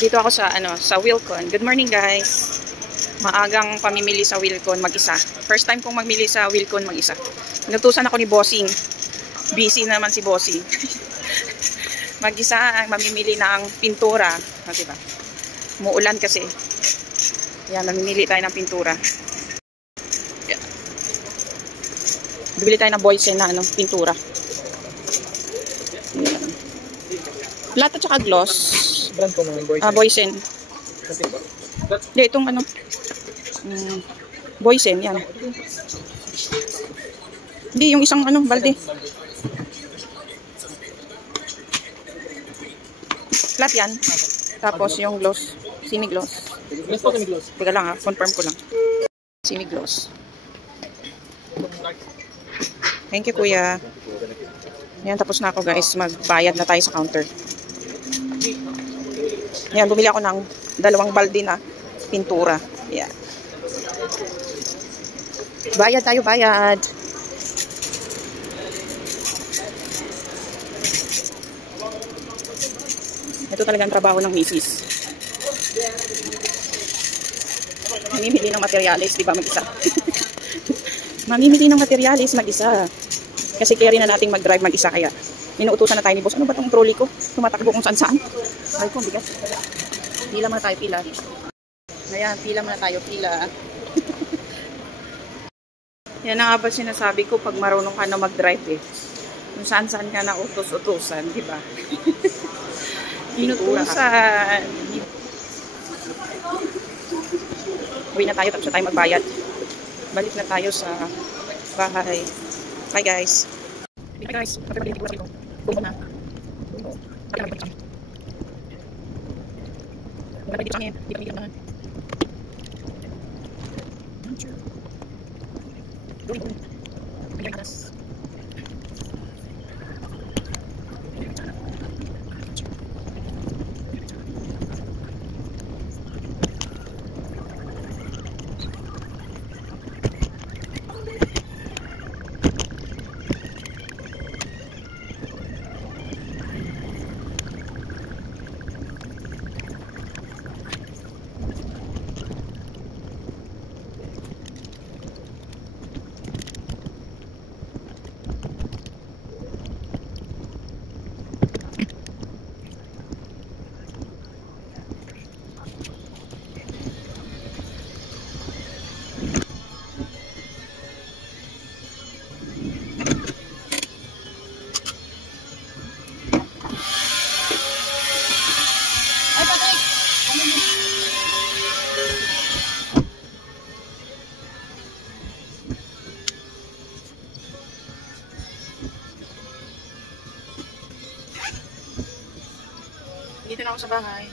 Dito ako sa sa Wilcon. Good morning, guys. Maagang pamimili sa Wilcon mag-isa. First time kong magmili sa Wilcon mag-isa. Inutusan ako ni Bossing. Busy naman si Bossing. Mag-isa ang mamimili ng pintura, diba? Umuulan kasi. Yan, mamimili tayo ng pintura. Yan. Bibili tayo ng Boysen na pintura. Yan. Lahat at saka gloss. Brand ko mga Boysen. Boysen. Hindi, itong Boysen, yan. Hindi, yung isang balde. Flat yan. Tapos yung gloss. Semi-gloss. Yes po, semi-gloss. Teka lang confirm ko lang. Semi-gloss. Thank you, kuya. Yan, tapos na ako, guys. Magbayad na tayo sa counter. Yan, bumili ako ng 2 balde na pintura. Yan. Bayad tayo, bayad. Ito talaga ang trabaho ng misis. Mamimili ng materialis, di ba, mag-isa? Mamimili ng materialis, mag-isa. Kasi kaya rin na nating mag-drive mag-isa, kaya inuutusan na tayo ni boss. Ano ba itong trolley ko? Tumatakbo kung saan-saan. Ay ko, bigas. Pila muna tayo, pila. Ayan, pila muna tayo, pila. Yan na nga ba sinasabi ko pag marunong ka na mag-drive eh. Kung saan-saan ka na utos-utusan, di ba? Inutusan. Uwi na tayo, tapos na tayo magbayad. Balik na tayo sa bahay. Bye, guys. Bye, guys. Bye, guys. Bumbo na. Bye, guys. Bye, guys. Bye, guys. Dito na ako sa bahay.